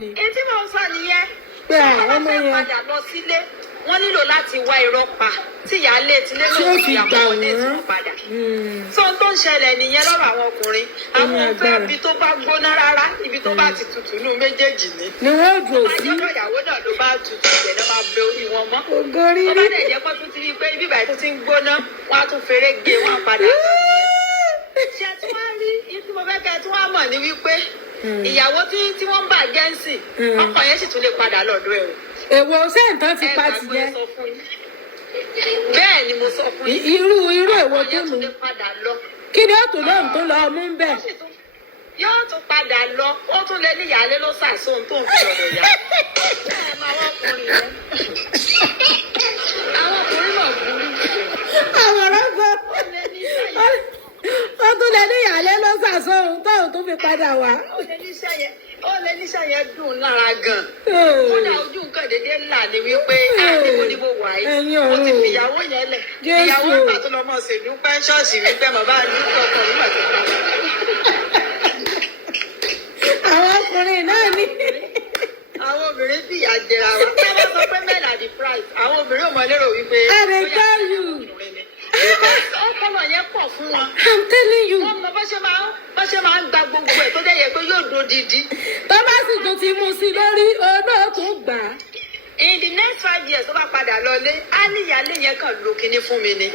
Etí mo sọ nìyẹn. Pé àwọn ọmọ yẹn padà lọ sílé. Wọ́n nílò láti wá irọ́ pa tí ìyáálé tilé náà fi àwọn ọmọdé tí wọ́n padà. Sọ tó ń ṣẹlẹ̀ nìyẹn lọ́rọ̀ àwọn ọkùnrin. Àwọn ọ̀fẹ́ ibi tó bá gbóná rárá, ibi tó bá ti tutù nù méjèèjì ni. Ni wọ́n dùn sí. Ọjọ́ ìyàwó náà ló bá tutù ìjẹ́ náà máa bẹ orí wọn mọ́. Ògórí rí. Ọba dẹ̀ jẹ́ pé tún ti rí pé ibi ìbàdí tó ti ń gbóná, wọ́n á tún feré gé wọn padà. Ṣé tí wọ́n rí ibi mo fẹ́ kẹ́ tí wọ́n mọ̀ ní wípé ìyàwó tí wọ́n ń bà jẹ́ǹsì, ọkọ yẹn sì tún lè padà lọ́dọ̀ ẹ̀ o. Èwo sẹ́ǹtàn ti pa ti jẹ́. Bẹ́ẹ̀ ni mo sọ fún yín. Irú èwo tó mú. Kí ni ó tún lóhùn tó lọ mú bẹ́ẹ̀? Yóò tún padà lọ, ó tún lé ní ìyáálé ló ṣàṣóhun tó ń fi ọ̀dọ̀ yá. Àwọn ọkùnrin yẹn. Àwọn ọkùnrin náà burú. Àwọn ọ̀rọ̀ ó tún lé ní ìyáálé ló ṣàṣóhun tóun tó fi padà wá. Ó lé níṣẹ́ yẹn dùn lára gan. Kódà ojú nǹkan dédé ńlá ni wípé àdìbò ni mo wà yìí. Mo ti fi ìyàwó yẹn lẹ̀. Ìyàwó ìgbà tó lọ mọ̀ ṣèlú pẹ́ńsọ̀sì wípé bàbá àdúgbò ọkọ̀ nígbà tó kọ́. Àwọn ọkùnrin náà ní. Àwọn obìnrin bí ìyà jẹra wa. Bí wọ́n sọ pé men are the price, àwọn obìnrin ò mọ lérò wípé. Ọpọlọ yẹn pọ̀ fún wọn. I'm telling you. Wọ́n mọ bó ṣe máa ń gba gbogbo ẹ̀ tó dẹ̀ yẹ pé yóò dúró didi. Tó bá sì tún ti mú sí lórí ọ̀nà tó gbà á. In the next 5 years tó bá padà lọlé, á ní ìyáálé yẹn kàn lo kinní fún mi ni.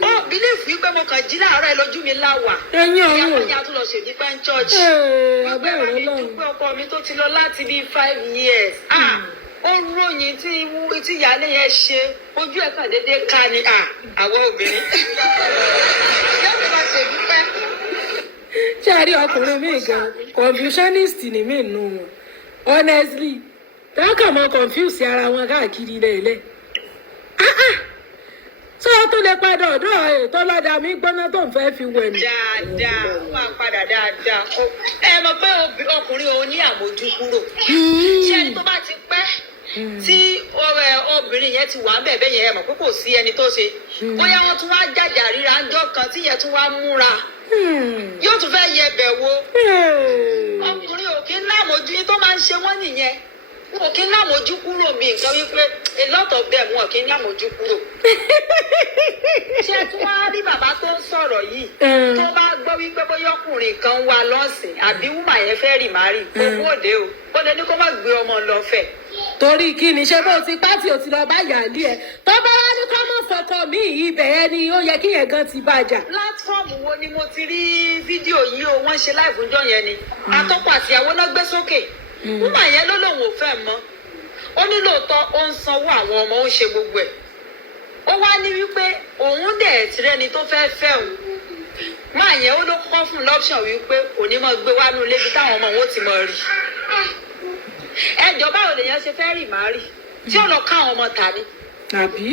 Ó bílíìfù yìí pé mo kàn jí láàárọ̀ ẹ lójú mi láwà. Ìyàwó yẹn á tún lọ ṣèdí pẹ́ ń church. Ọgbẹ́ ìwà mi dúpẹ́ ọkọ mi tó ti lọ láti bíi 5 years. Ó ròyìn tí ìyáálé yẹn ṣe ojú ẹ̀ kàn déédéé ká ni àwọn obìnrin. Yóò máa ṣèdúpẹ́. Ṣé a rí ọkùnrin míì gan confucianist ni mí nù wọn honestly dákà mọ confuse ara wọn káàkiri lẹ́ẹ̀lẹ́ sọ tó lè padà ọ̀dọ̀ ètò ọlọ́dà mi gbọ́ná tó ń fẹ́ fi wẹ̀ mí. Dáadáa ó máa padà dáadáa ẹ mọ̀ pé ọkùnrin òun ní àmójúkúrò ṣé ẹni tó bá ti pẹ́ tí obìnrin yẹn ti wà bẹ́ẹ̀ yẹn ẹ mọ̀ pé kò sí ẹni tó ṣe bóyá wọ́n tún wá jàjà ríra ńjọ́ kan tí yẹn tún wá múra yóò tún fẹ́ yẹ bẹ̀ wo ọkùnrin ò kí ń lámojú yín tó máa ń ṣe wọ́n nìyẹn wọn ò kí ń lámojú kúrò bí nǹkan wípé a lot of them wọn ò kí ń lámojú kúrò. Ṣé tí wọ́n á rí bàbá tó ń sọ̀rọ̀ yìí tó bá gbọ́ wípé bóyá ọkùnrin kan wà lọ́sìn àbí wúmà yẹn fẹ́ rì má rì owó òde o ó lè ní kó má gbé ọmọ lọ fẹ̀. Torí kí ni ṣé bó ti pátì ò ti lọ bá yàlí ẹ tó bá wá ní kó mọ̀ fọkọ mi ibẹ̀ ẹ ni ó yẹ kí yẹn gan ti bàjà. Pílátífọ́ọ̀mù wo ni mo ti rí fídíò yìí o wọ́n ṣe láìfún jọ yẹn ni atọ́kọ àtìyàwó náà gbé sókè wúmà yẹn ló lòun ò fẹ́ mọ́ ó ní lóòótọ́ ó ń sanwó àwọn ọmọ ó ń ṣe gbogbo ẹ̀ ó wá ní wípé òun dẹ̀ tirẹ́ni tó fẹ́ fẹ́ òun máa yẹn ó ló kọ́ fún lọ́pṣọ̀n wípé kò ní mọ̀ gbé wá nínú ilé bí táwọn ọmọ wọn ó ti mọ̀ rí ẹjọ́ báwo lèèyàn ṣe fẹ́ rì má rì tí ó lọ ká àwọn ọmọ tà ní. Àbí.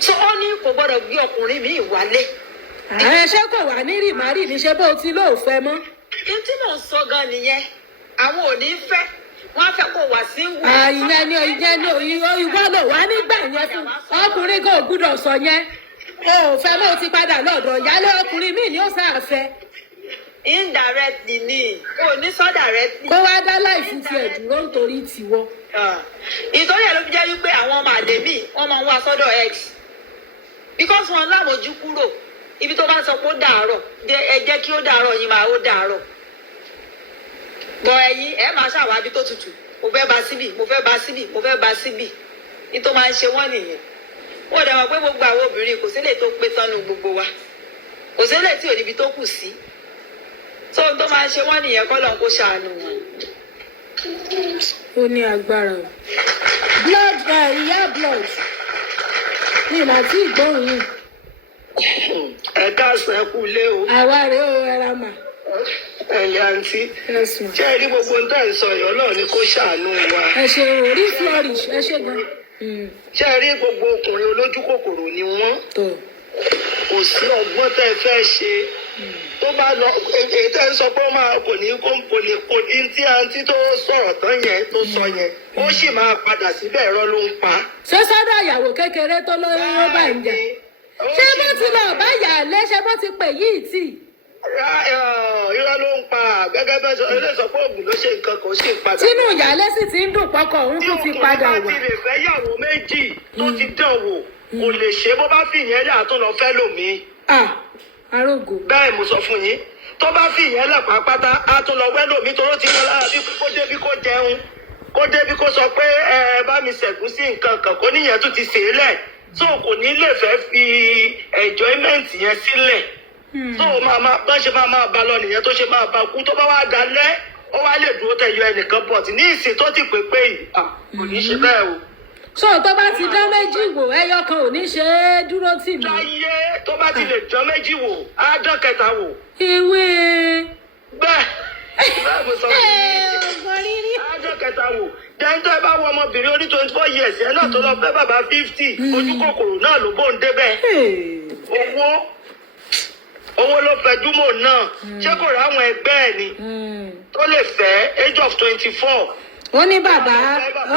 So ó ní kò gbọ́dọ̀ gbé ọkùnrin mi wálé. Àwọn ẹṣẹ́ kò wá ní rì má rì níṣẹ́ bó ti lóò fẹ́ mọ́. Kí tí mò ń sọ gan nìyẹn àwọn ò ní fẹ́ wọ́n á fẹ́ kó wá sí wù. Ìyẹn ni ìwọ lò wá nígbà yẹn fún ọkùnrin kò gbúdọ̀ sọ yẹn o ò fẹ́ mọ́ o ti padà lọ́dọ̀ ìyálé ọkùnrin míì ni ó sáà fẹ́. Indirectly ni o ní sọ directly. Kó wá dá láìsí tiẹ̀ dúró nítorí tiwọ́. Ìtọ́jú ẹ̀ ló fi jẹ́ wípé àwọn ọmọ àlè míì wọ́n máa ń wá sọ́dọ̀ x because wọn lámojú kúrò ibi tó bá sọ pé ó dàárọ̀ ẹ jẹ́ kí ó dàárọ̀ yìí máa ó dàárọ̀ bọ̀ ẹ̀yin ẹ máa ṣàwábí tó tutù mo fẹ́ bá síbì mo fẹ́ bá síbì mo fẹ́ bá síbì ní tó máa ń ṣe wọ́n nìyẹn wọ́n dẹ̀ mọ̀ pé gbogbo àwọn obìnrin kò sílẹ̀ tó pé tán nu gbogbo wa kò sílẹ̀ tí ò níbi tó kù sí tó tó máa ń ṣe wọ́n nìyẹn kọ́ lọ́n kó ṣàánú wọn. Ó ní agbára o blood ìyá blood ní ìmọ̀ tí ìgbóhùn yìí. Ẹ káàsán ẹ kú lé o. Àwa rèé o ẹra mà. Ẹ̀yin àǹtí ṣé ẹ rí gbogbo ń tẹ̀ ń sọ yọ̀ náà ni kó ṣàánú wa. Ẹ ṣe orí flourish ẹ ṣe gan. Ṣé ẹ rí gbogbo ọkùnrin olójú kòkòrò ni wọ́n kò sí ọgbọ́n tẹ́ ẹ fẹ́ ṣe tó bá lọ èyí tẹ́ ń sọ pé ó máa kò ní tí àǹtí tó sọ̀rọ̀ tán yẹn tó sọ yẹn ó sì máa padà síbẹ̀ ẹ̀rọ ló ń pa. Ṣé sọ́dọ̀ àyàwó kékeré tó lóyún ó bá ń jà ṣé bó ti lọ bá yà á lé ṣé bó ti pè yìí tì irọ́ ló ń pa gẹ́gẹ́ bẹ́ẹ̀ sọ ilé sọ pé oògùn ló ṣe nǹkan kò sí ìpadà. tínú ìyálé sì ti ń dùn pọkọ òun tún ti padà wá. tí ọkùnrin bá ti lè fẹ́ yàwó méjì tó ti dán wò kò lè ṣe bó bá fi ìyẹn lẹ̀ àtún lọ fẹ́ lòmíì. arógo. bẹ́ẹ̀ mo sọ fún yín tó bá fi ìyẹn lẹ̀ pàápàá àtún lọ wẹ́ lòmíì tó ló ti lọ lára bí kó débi kó jẹun kó débi kó sọ pé ẹ bá mi ṣẹ̀gún sí nǹkan kan kó níyẹn tún ti ṣe é lẹ̀ tó kò ní lè fẹ́ fi enjoyment yẹn sílẹ̀ tó bá ṣe máa bá lọ nìyẹn tó ṣe máa bá kú tó bá wá dalẹ̀ ó wá lè dúró tẹ̀yọ ẹnìkan bọ̀ tí ní ìsìn tó ti pépé yìí kò ní ṣe bẹ́ẹ̀ o. so tó bá ti dán méjì wò ẹyọ kan ò ní ṣe é dúró tì mí. láyé tó bá ti lè dán méjì wò á dán kẹta wò. ìwé. bẹ́ẹ̀ mo sọ fún yín á dán kẹta wò dẹ́ńtẹ́ bá wọ ọmọbìnrin oní 24 years yẹn náà tó lọ fẹ́ bàbá 50 ojú kòkòrò náà ló bóun débẹ̀ owó ló fẹjú mọ́ náà ṣé kò ráwọn ẹgbẹ́ ẹ̀ ni tó lè fẹ́ age of 24. ó ní bàbá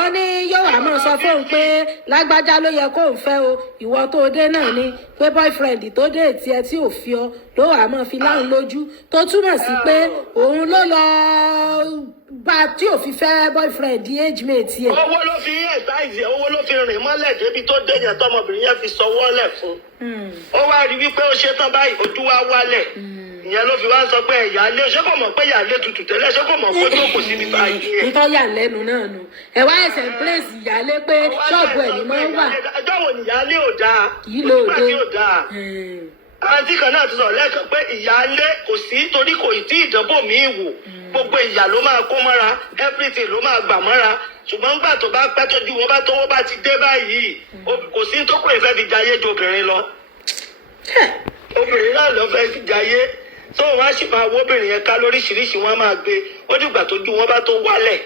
ó ní yóò wá mọ̀ sọ fóun pé lágbájá ló yẹ kóun fẹ́ o ìwọ tó dé náà ni pé boyfriend tó dé tiẹ̀ tí ò fi ọ ló wà mọ̀ fi láwọn lójú tó túmọ̀ sí pé òun ló lọ bá tí ò fi fẹ́ boyfriend age mate yẹ. owó ló fi ẹ̀sáìsì owó ló fi rìn mọ́lẹ̀ débi tó dé yẹn tọmọbìnrin yẹn fi sọwọ́ lẹ̀ fún. ó wá rí wípé ó ṣe tán báyìí ojú wa wálẹ̀ ìyẹn ló fi wá sọ pé ìyáálé ṣé kò mọ̀ pé ìyáálé tutù tẹ́lẹ̀ ṣé kò mọ̀ pé tó kò síbi báyìí yẹn. nítorí yà lẹ́nu náà nù ẹ wá ẹsẹ̀ ń pèsè ìyáálé pé ṣọ́ọ̀bù ẹ̀ ni máa ń wà. ẹjọ́ wo ni ìyáálé ò dáa kì í lò ó dé. àǹtí kan náà ti sọ̀rọ̀ lẹ́ẹ̀kan pé ìyáálé kò sí torí kò tí ìdánwò míì wò gbogbo ìyà ló máa kó mọ́ra everything ló máa gbà mọ́ra ṣùgbọ́n nígbà tó bá pẹ́ tójú wọn bá tówó bá ti dé báyìí kò sí tó kò ìfẹ́ fi jayé ju obìnrin lọ. obìnrin náà lọ fẹ́ fi jayé tó wọn á sì máa wó obìnrin yẹn ká lóríṣiríṣi wọn á máa gbé ó dìgbà tójú wọn bá tó wálẹ̀